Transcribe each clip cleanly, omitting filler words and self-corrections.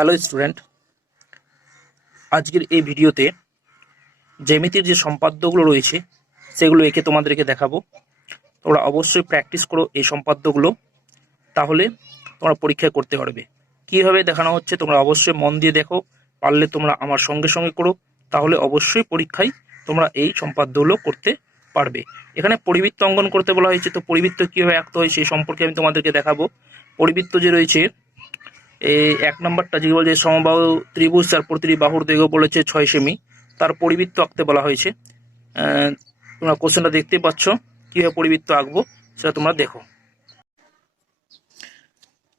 Hello student, আজকের এই ভিডিওতে জ্যামিতির যে সম্পাদ্যগুলো রয়েছে সেগুলো এঁকে তোমাদেরকে দেখাবো। তোমরা অবশ্যই প্র্যাকটিস করো এই সম্পাদ্যগুলো, তাহলে তোমরা পরীক্ষায় করতে পারবে। কীভাবে দেখানো হচ্ছে তোমরা অবশ্যই মন দিয়ে দেখো, পারলে তোমরা আমার সঙ্গে সঙ্গে করো, তাহলে অবশ্যই পরীক্ষায় তোমরা এই সম্পাদ্যগুলো করতে পারবে। এখানে পরিবৃত্ত অঙ্কন করতে বলা হয়েছে, তো পরিবৃত্ত কীভাবে আঁকতে হয় সেই সম্পর্কে আমি তোমাদেরকে দেখাবো। পরিবৃত্ত যে রয়েছে, এই 1 নম্বরটা যে বলে সমবাহু ত্রিভুজ, আর প্রতিটি বাহুর দৈর্ঘ্য বলেছে 6 সেমি, তার পরিবৃত্ত আঁকতে বলা হয়েছে। তোমরা কোশ্চেনটা দেখতে পাচ্ছ, কীভাবে পরিবৃত্ত আঁকবো সেটা তোমরা দেখো।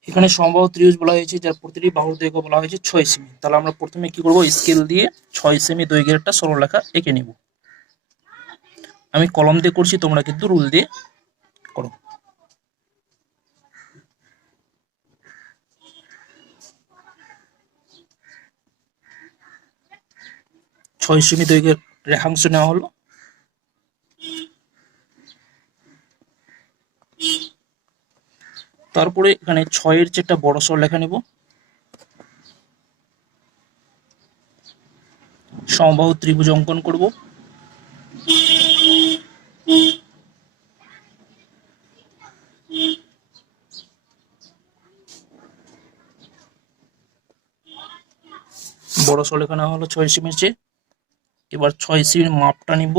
এখানে সমবাহু ত্রিভুজ বলা হয়েছে, যার প্রতিটি বাহুর দৈর্ঘ্য বলা হয়েছে 6 সেমি। তাহলে আমরা প্রথমে কি করব, স্কেল দিয়ে 6 সেমি দৈর্ঘ্যের একটা সরলরেখা এঁকে নেব। আমি কলম দিয়ে করছি, তোমরা কিন্তু রুল দিয়ে করো। 6 সেমি দৈর্ঘ্যের রেখাংশ নেওয়া হলো। তারপরে এখানে 6-এর যে একটা বড় সরলরেখা নেব, সমবাহু ত্রিভুজ অঙ্কন করব। বড় সরলরেখা নেওয়া হলো 6 সেমির চেয়ে। এবার 6 সেমির মাপটা নিব।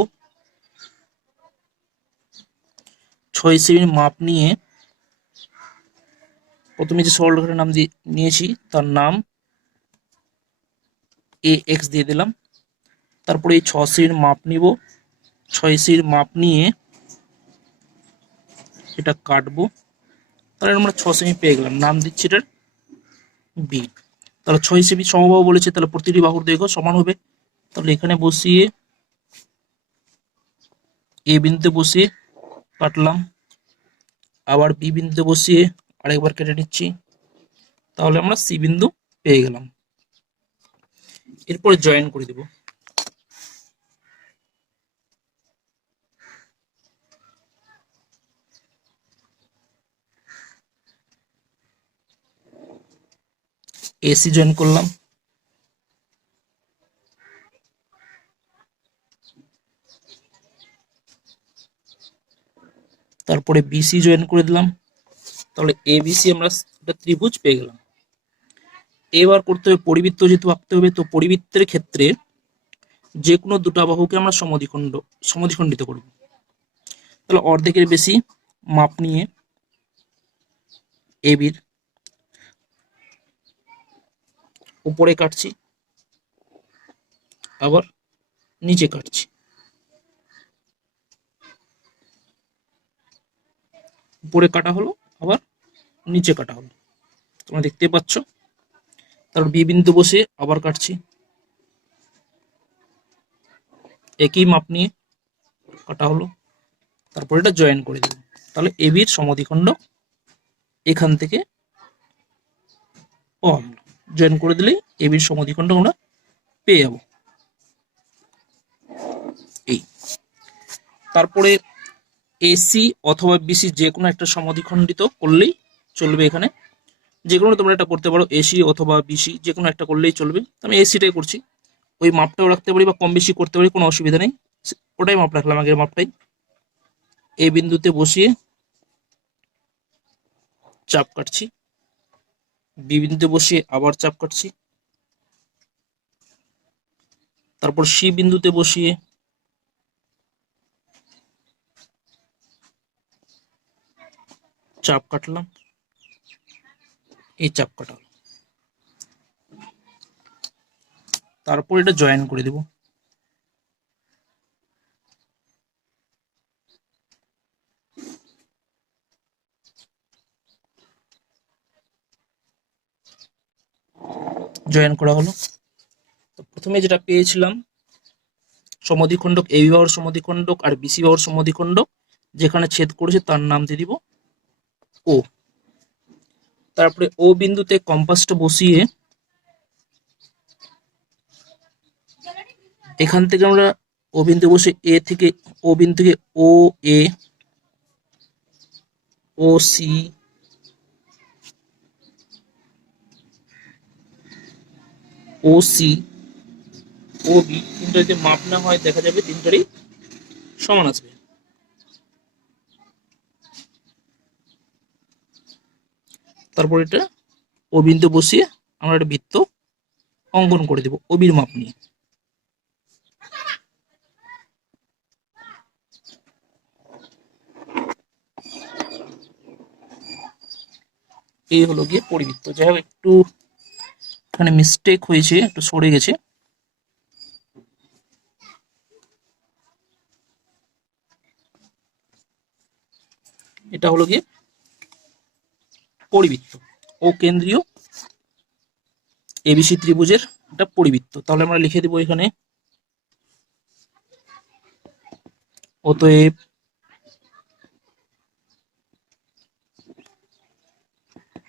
6 সেমির মাপ নিয়ে প্রথমে যে সরলরেখাটার নাম নিয়েছি তার নাম ax দিয়ে দিলাম। তারপরে এই 6 সেমির মাপ নিব। 6 সেমির মাপ নিয়ে এটা কাটবো। তাহলে আমরা 6 সেমি পেয়ে গেলাম, নাম দিচ্ছি এটার বি। তাহলে 6 সেমি সমবাহু বলেছে, তাহলে প্রতিটি বাহুর দৈর্ঘ্য সমান হবে। তাহলে এখানে বসিয়ে এ বিন্দুতে বসিয়ে কাটলাম, আবার বি বিন্দুতে বসিয়ে আরেকবার কেটে নিচ্ছি। তাহলে আমরা সি বিন্দু পেয়ে গেলাম। এরপরে জয়েন করে দেব। এসি জয়েন করলাম, তারপরে বিসি জয়েন করে দিলাম। তাহলে এবিসি আমরা একটা ত্রিভুজ পেয়ে গেলাম। এবার করতে হবে পরিবৃত্ত, যেহেতু আঁকতে হবে, তো পরিবৃত্তের ক্ষেত্রে যে কোনো দুটো বাহুকে আমরা সমদ্বিখণ্ডিত করব। তাহলে অর্ধেকের বেশি মাপ নিয়ে এবির উপরে কাটছি, আবার নিচে কাটছি। উপরে কাটা হলো, আবার নিচে কাটা হলো, তোমরা দেখতে পাচ্ছ। তারপর বি বিন্দু বসে আবার কাটছি, একই মাপ নিয়ে কাটা হলো। তারপর এটা জয়েন করে দেব। তাহলে এবির সমদ্বিখণ্ড এখান থেকে পাওয়া গেল। জয়েন করে দিলেই এবির সমদ্বিখণ্ড আমরা পেয়ে যাব। এই তারপরে এসি অথবা বিসি যে কোনো একটা সমদ্বিখণ্ডিত করলেই চলবে। এখানে যে কোনো তোমরা একটা করতে পারো, এসি অথবা বিসি যে কোনো একটা করলেই চলবে। আমি এসিটাই করছি, ওই মাপটাও রাখতে পারি বা কম বেশি করতে পারি, কোনো অসুবিধা নেই। ওটাই মাপ রাখলাম, আগের মাপটাই। এ বিন্দুতে বসিয়ে চাপ কাটছি, বি বিন্দুতে বসিয়ে আবার চাপ কাটছি, তারপর সি বিন্দুতে বসিয়ে চাপ কাটলাম, এই চাপ কাটা। তারপর এটা জয়েন করে দেব। জয়েন করা হলো। তো প্রথমে যেটা পেয়েছিলাম সমদ্বিখণ্ডক এবি বাহুর সমদ্বিখণ্ডক আর বিসি বাহুর সমদ্বিখণ্ডক, যেখানে ছেদ করেছে তার নাম দিয়ে দিব ও। তারপরে ও বিন্দুতে কম্পাসটা বসিয়ে এখান থেকে আমরা ও বিন্দু বসে ও বিন্দু থেকে ও এ, ও সি, ও সি ও বি তিনটা যদি মাপ না হয় দেখা যাবে তিনটারই সমান আসবে। তারপর এটা ও বিন্দু বসিয়ে আমরা একটা বৃত্ত অঙ্কন করে দেব ও বির মাপ নিয়ে। এই হলো গিয়ে পরিবৃত্ত। যাই হোক একটু এখানে মিস্টেক হয়েছে, একটু সরে গেছে। এটা হলো গিয়ে পরিবৃত্ত ও কেন্দ্রীয় এবিসি ত্রিভুজের একটা পরিবৃত্ত। তাহলে আমরা লিখে দেব এখানে অতএব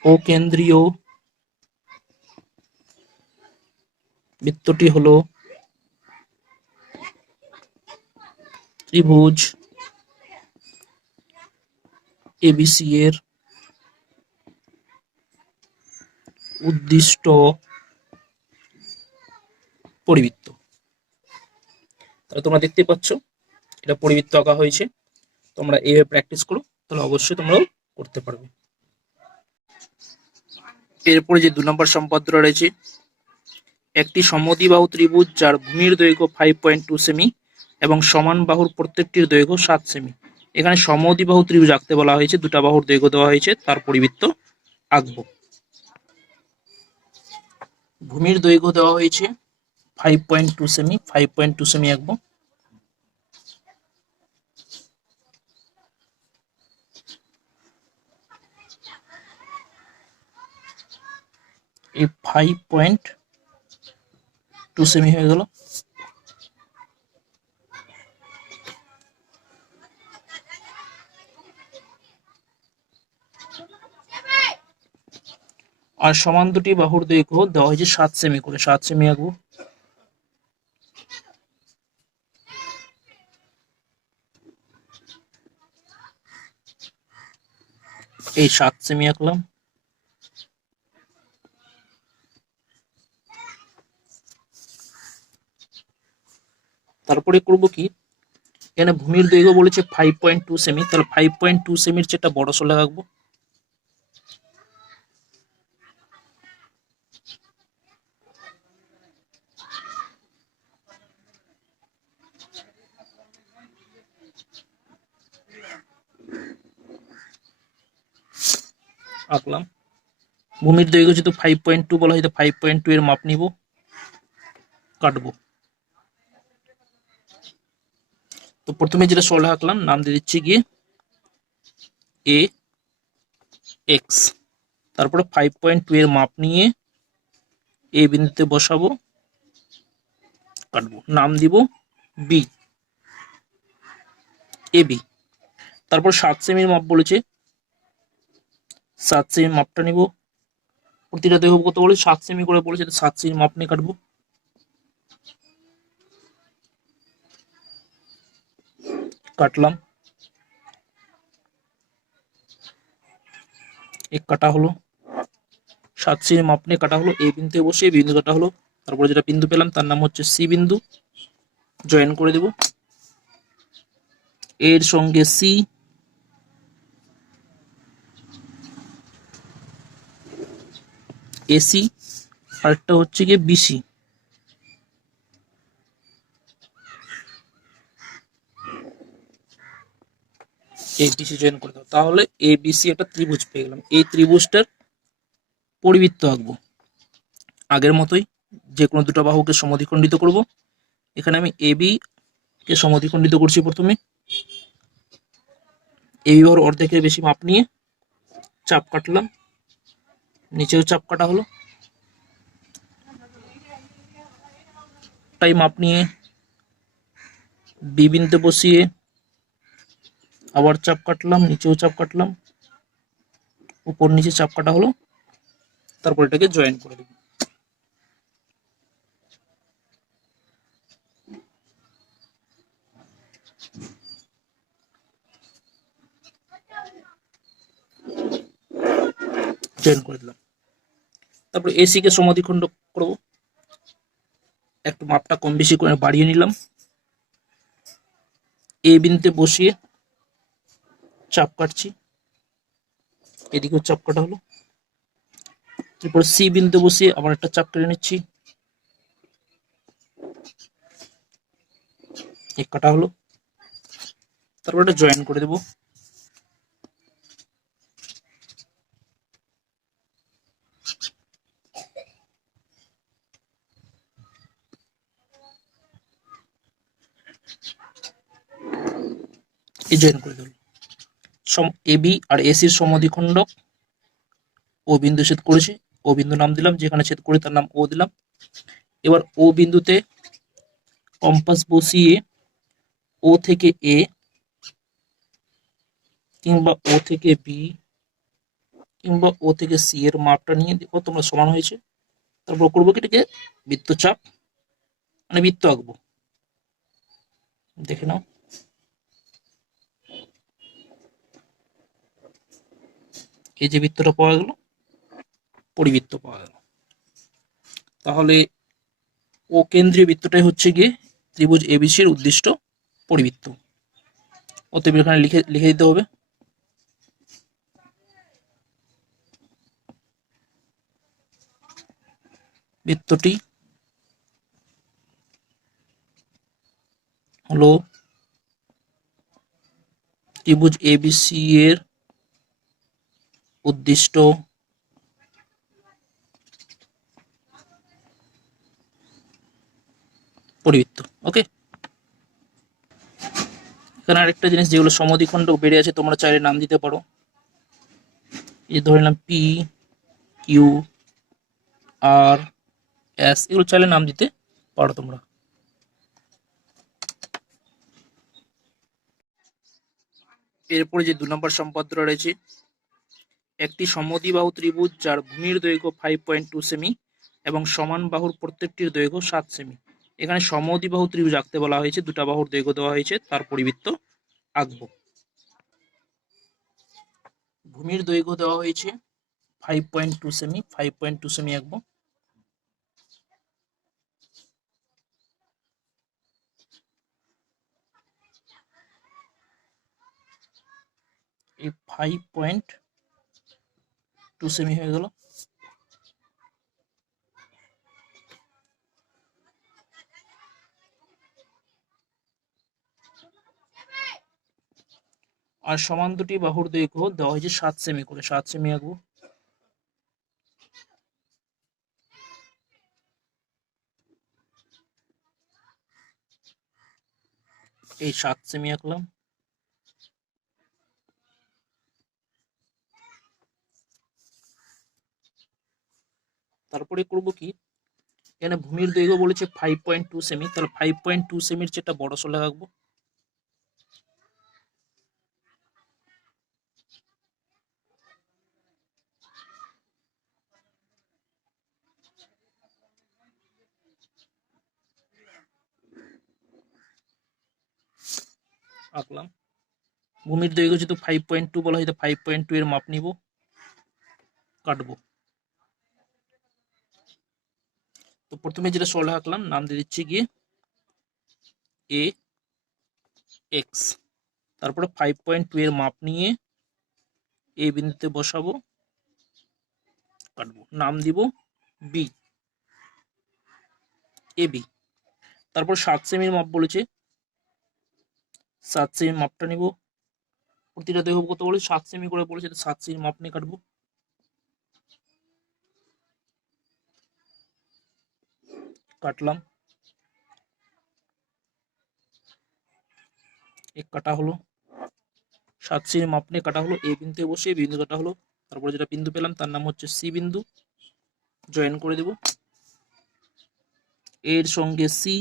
ও কেন্দ্রীয় বৃত্তটি হলো ত্রিভুজ এবিসি এর উদ্দিষ্ট পরিবৃত্ত। তাহলে তোমরা দেখতে পাচ্ছ এটা পরিবৃত্ত আঁকা হয়েছে। তোমরা এইভাবে প্র্যাকটিস করো, তাহলে অবশ্যই তোমরাও করতে পারবে। এরপরে যে 2 নম্বর সম্পাদ্য রয়েছে, একটি সমদ্বিবাহু ত্রিভুজ যার ভূমির দৈর্ঘ্য 5.2 সেমি এবং সমান বাহুর প্রত্যেকটির দৈর্ঘ্য 7 সেমি। এখানে সমদ্বিবাহু ত্রিভুজ আঁকতে বলা হয়েছে, দুটা বাহুর দৈর্ঘ্য দেওয়া হয়েছে, তার পরিবৃত্ত আঁকবো। ভূমির দৈর্ঘ্য দেওয়া হয়েছে 5.2 সেমি, 5.2 সেমি আঁকবো। এই 5.2 সেমি হয়ে গেল। আর সমান দুটি বাহুর দৈর্ঘ্য দেওয়া হয়েছে 7 সেমি করে, 7 সেমি আঁকবো। এই 7 সেমি আঁকলাম। তারপরে করব কি, এখানে ভূমির দৈর্ঘ্য বলেছে 5.2 সেমি, তাহলে 5.2 সেমির চেয়ে একটা বড় শলা আঁকবো। আঁকলাম। ভূমির দৈর্ঘ্য যেহেতু 5.2 বলা হয়, 5.2 এর মাপ নিব, কাটবো। তো প্রথমে যেটা শলা আঁকলাম নাম দিয়ে দিচ্ছি গিয়ে এ এক্স। তারপরে 5.2 এর মাপ নিয়ে এ বিন্দুতে বসাবো, কাটবো, নাম দিব বি, এ বি। তারপর 7 সেমির মাপ বলেছে, 7 সেমির মাপটা নিব। প্রতিটা দৈর্ঘ্য কত বলে 7 সেমি করে বলেছে, 7 সেমির মাপ নিয়ে কাটবো। কাটলাম, এক কাটা হলো। 7 সেমি মাপ নিয়ে কাটা হলো। এ বিন্দুতে বসে বিন্দু কাটা হলো। তারপরে যেটা বিন্দু পেলাম তার নাম হচ্ছে সি বিন্দু, জয়েন করে দেব। এর সঙ্গে সি, এসি, আরেকটা হচ্ছে গিয়ে বিসি। এবিসি জয়েন করে দাও। তাহলে এবিসি একটা ত্রিভুজ পেয়ে গেলাম। এই ত্রিভুজটার পরিবৃত্ত আঁকবো আগের মতোই, যে কোনো দুটো বাহুকে সমদ্বিখণ্ডিত করব। এখানে আমি এবি কে সমদ্বিখণ্ডিত করছি। প্রথমে এবি বাহুর অর্ধেকের বেশি মাপ নিয়ে চাপ কাটলাম, নিচেও চাপ কাটা হলো। তাই মাপ নিয়ে বি বিন্দুতে বসিয়ে আবার চাপ কাটলাম, নিচেও চাপ কাটলাম, উপর নিচে চাপ কাটা হলো। তারপর এটাকে জয়েন করে দেব। জয়েন করে দিলাম। তারপর এসি কে সমদ্বিখণ্ড করব। একটু মাপটা কম বেশি করে বাড়িয়ে নিলাম। এ বিন্দুতে বসিয়ে চাপ কাটছি, এদিকেও চাপ কাটা হলো। তারপর সি বিন্দুতে বসিয়ে আবার একটা চাপ কেটে নিচ্ছি, এক কাটা হলো। তারপর এটা জয়েন করে দেবো। এই জয়েন করে দেবো। এবি আর এসির সমদ্বিখণ্ডক ও বিন্দু ছেদ করেছে, ও বিন্দু নাম দিলাম, যেখানে ছেদ করে তার নাম ও দিলাম। এবার ও বিন্দুতে কম্পাস বসিয়ে ও থেকে এ কিংবা ও থেকে বি কিংবা ও থেকে সি এর মাপটা নিয়ে দেখো তোমরা সমান হয়েছে। তারপর করবো কি, এটাকে বৃত্তচাপ মানে বৃত্ত আঁকবো। দেখে নাও, এই যে বৃত্তটা পাওয়া গেল, পরিবৃত্ত পাওয়া গেল। তাহলে ও কেন্দ্রীয় বৃত্তটাই হচ্ছে গিয়ে ত্রিভুজ এবিসির উদ্দিষ্ট পরিবৃত্ত। অতএব এখানে লিখে দিতে হবে বৃত্তটি হলো ত্রিভুজ এবিসি এর উদ্দিষ্ট পরিবৃত্ত। ওকে, এখানে আরেকটা জিনিস, যেগুলো সমদ্বিখণ্ডক বেড়ে আছে তোমরা চাইলে নাম দিতে পারো। এই ধরে নিলাম পি, কিউ, আর, এস, এগুলো চাইলে নাম দিতে পারো তোমরা। এরপরে যে 2 নম্বর সম্পাদ্যটা রয়েছে, একটি সমদ্বিবাহু ত্রিভুজ যার ভূমির দৈর্ঘ্য 5.2 সেমি এবং সমান বাহুর প্রত্যেকটির দৈর্ঘ্য 7 সেমি। এখানে সমদ্বিবাহু ত্রিভুজ আঁকতে বলা হয়েছে, দুটা বাহুর দৈর্ঘ্য দেওয়া হয়েছে, তার পরিবৃত্ত আঁকবো। ভূমির দৈর্ঘ্য দেওয়া হয়েছে 5.2 সেমি, 5.2 সেমি আঁকবো। এই 5.2 সেমি হয়ে গেল। আর সমান দুটি বাহুর দৈর্ঘ্য দেওয়া হয়েছে 7 সেমি করে, 7 সেমি আঁকবো। এই 7 সেমি আঁকলাম। তারপরে করব কি, এখানে ভূমির দৈর্ঘ্য বলেছে 5.2 সেমি, তাহলে 5.2 সেমির যেটা বড় শলা আঁকবো। আঁকলাম। ভূমির দৈর্ঘ্য যেহেতু 5.2 বলা হয়, 5.2 এর মাপ নিব, কাটবো। তো প্রথমে যেটা শলা আঁকলাম নাম দিয়ে দিচ্ছি গিয়ে এ এক্স। তারপরে 5.2 এর মাপ নিয়ে এ বিন্দুতে বসাবো, কাটবো, নাম দিব বি, এ বি। তারপর 7 সেমির মাপ বলেছে, 7 সেমির মাপটা নিব। প্রতিটা দৈর্ঘ্য কত বলেছে, 7 সেমি করে বলেছে, 7 সেমির মাপ নিয়ে কাটবো, কাটলাম, এক কাটা হলো। 7 সেমি মাপ নিয়ে কাটা হলো, এ বিন্দুতে বসে বিন্দু কাটা হলো। তারপরে যেটা বিন্দু পেলাম তার নাম হচ্ছে সি বিন্দু, জয়েন করে দেব। এর সঙ্গে সি,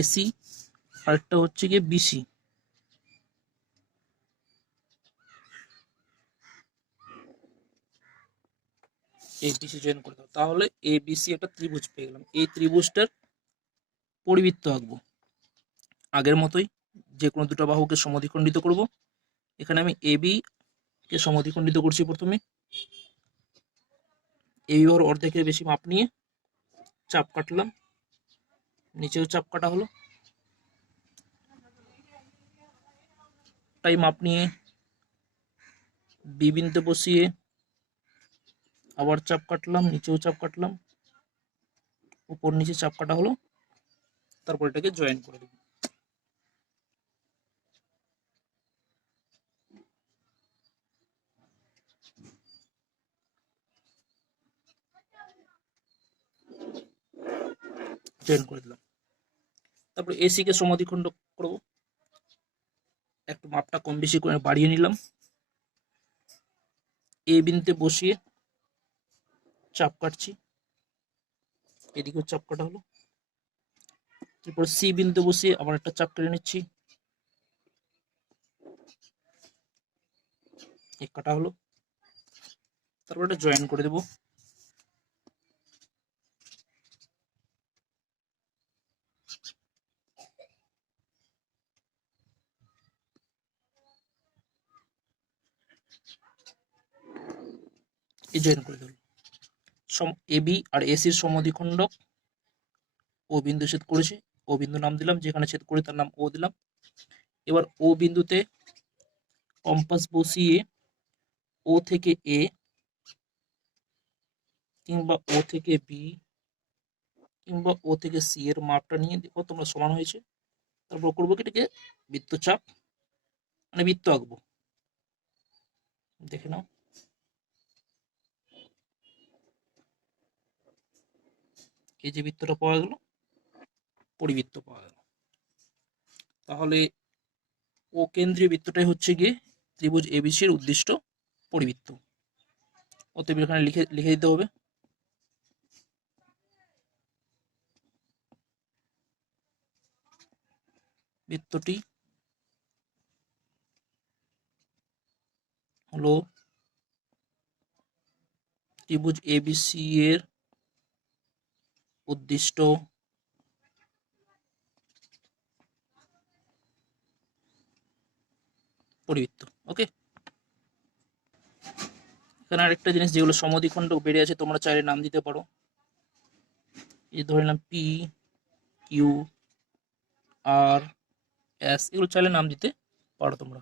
এসি, আরেকটা হচ্ছে গিয়ে বিসি। এই বিসি জয়েন করে দাও। তাহলে এ বিসি একটা ত্রিভুজ পেয়ে গেলাম। এই ত্রিভুজটার পরিবৃত্ত আঁকবো আগের মতোই, যে কোনো দুটো বাহুকে সমদ্বিখণ্ডিত করব। এখানে আমি এ বি কে সমদ্বিখণ্ডিত করছি প্রথমে, এই বিবাহর অর্ধেকের বেশি মাপ নিয়ে চাপ কাটলাম, নিচেও চাপ কাটা হলো, তাই মাপ নিয়ে বি বিন্দুতে বসিয়ে আবার চাপ কাটলাম, নিচেও চাপ কাটলাম, উপর নিচে চাপ কাটা হলো, তারপর এটাকে জয়েন করে দেব। জয়েন করে দিলাম। তারপর এসি কে সমদ্বিখণ্ড করব, একটু মাপটা কম বেশি করে বাড়িয়ে নিলাম, এ বিন্দুতে বসিয়ে চাপ কাটছি, এদিকেও চাপ কাটা হলো, তারপর সি বিন্দুতে বসিয়ে আবার একটা চাপ কেটে নিচ্ছি, এক কাটা হলো, তারপর এটা জয়েন করে দেব। এই জয়েন করে দেব। এবি আর এসির সমদ্বিখণ্ডক ও বিন্দু ছেদ করেছে, ও বিন্দু নাম দিলাম, যেখানে ছেদ করে তার নাম ও দিলাম। এবার ও বিন্দুতে কম্পাস বসিয়ে ও থেকে এ কিংবা ও থেকে বি কিংবা ও থেকে সি এর মাপটা নিয়ে দেখো তোমরা সমান হয়েছে। তারপর করবো কি, এটাকে বৃত্তচাপ মানে বৃত্ত আঁকবো, দেখে নাও। এই যে বৃত্তটা পাওয়া গেল, পরিবৃত্ত পাওয়া গেল। তাহলে ও কেন্দ্রীয় বৃত্তটাই হচ্ছে গিয়ে ত্রিভুজ এবিসির উদ্দিষ্ট পরিবৃত্ত। অতএব এখানে লিখে লিখে দিতে হবে বৃত্তটি হলো ত্রিভুজ এবিসি এর উদ্দিষ্ট পরিবৃত্ত। ওকে, এখানে আরেকটা জিনিস, যেগুলো সমদ্বিখণ্ডক বেড়ে আছে তোমরা চাইলে নাম দিতে পারো। এই ধরে নিলাম পি, কিউ, আর, এস, এগুলো চাইলে নাম দিতে পারো তোমরা।